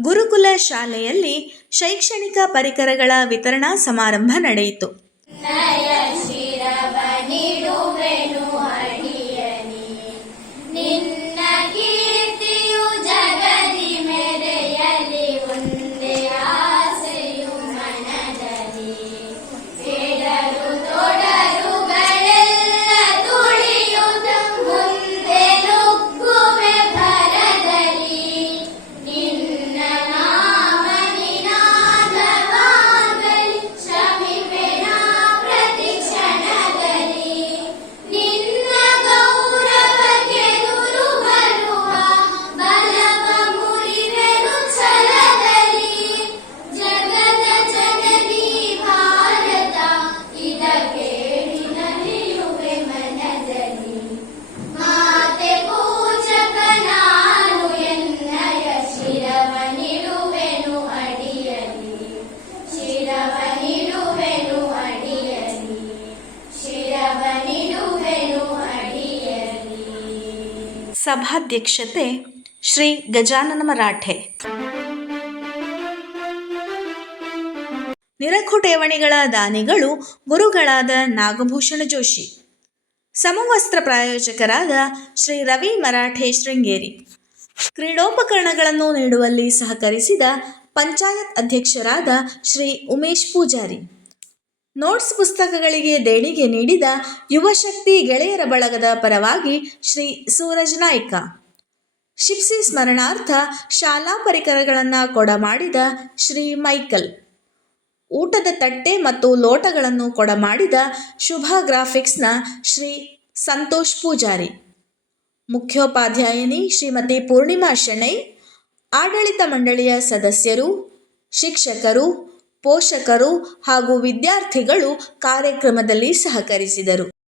ಗುರುಕುಲ ಶಾಲೆಯಲ್ಲಿ ಶೈಕ್ಷಣಿಕ ಪರಿಕರಗಳ ವಿತರಣಾ ಸಮಾರಂಭ ನಡೆಯಿತು. ಸಭಾಧ್ಯಕ್ಷತೆ ಶ್ರೀ ಗಜಾನನ ಮರಾಠೆ. ನಿರಖು ಠೇವಣಿಗಳ ದಾನಿಗಳು ಗುರುಗಳಾದ ನಾಗಭೂಷಣ ಜೋಶಿ. ಸಮವಸ್ತ್ರ ಪ್ರಾಯೋಜಕರಾದ ಶ್ರೀ ರವಿ ಮರಾಠೆ ಶೃಂಗೇರಿ. ಕ್ರೀಡೋಪಕರಣಗಳನ್ನು ನೀಡುವಲ್ಲಿ ಸಹಕರಿಸಿದ ಪಂಚಾಯತ್ ಅಧ್ಯಕ್ಷರಾದ ಶ್ರೀ ಉಮೇಶ್ ಪೂಜಾರಿ. ನೋಟ್ಸ್ ಪುಸ್ತಕಗಳಿಗೆ ದೇಣಿಗೆ ನೀಡಿದ ಯುವಶಕ್ತಿ ಗೆಳೆಯರ ಬಳಗದ ಪರವಾಗಿ ಶ್ರೀ ಸೂರಜ್ ನಾಯ್ಕ. ಶಿಪ್ಸಿ ಸ್ಮರಣಾರ್ಥ ಶಾಲಾ ಪರಿಕರಗಳನ್ನು ಕೊಡಮಾಡಿದ ಶ್ರೀ ಮೈಕಲ್. ಊಟದ ತಟ್ಟೆ ಮತ್ತು ಲೋಟಗಳನ್ನು ಕೊಡಮಾಡಿದ ಶುಭ ಗ್ರಾಫಿಕ್ಸ್ನ ಶ್ರೀ ಸಂತೋಷ್ ಪೂಜಾರಿ. ಮುಖ್ಯೋಪಾಧ್ಯಾಯಿನಿ ಶ್ರೀಮತಿ ಪೂರ್ಣಿಮಾ ಶೆಣೈ, ಆಡಳಿತ ಮಂಡಳಿಯ ಸದಸ್ಯರು, ಶಿಕ್ಷಕರು ಪೋಷಕರು ಹಾಗೂ ವಿದ್ಯಾರ್ಥಿಗಳು ಕಾರ್ಯಕ್ರಮದಲ್ಲಿ ಸಹಕರಿಸಿದರು.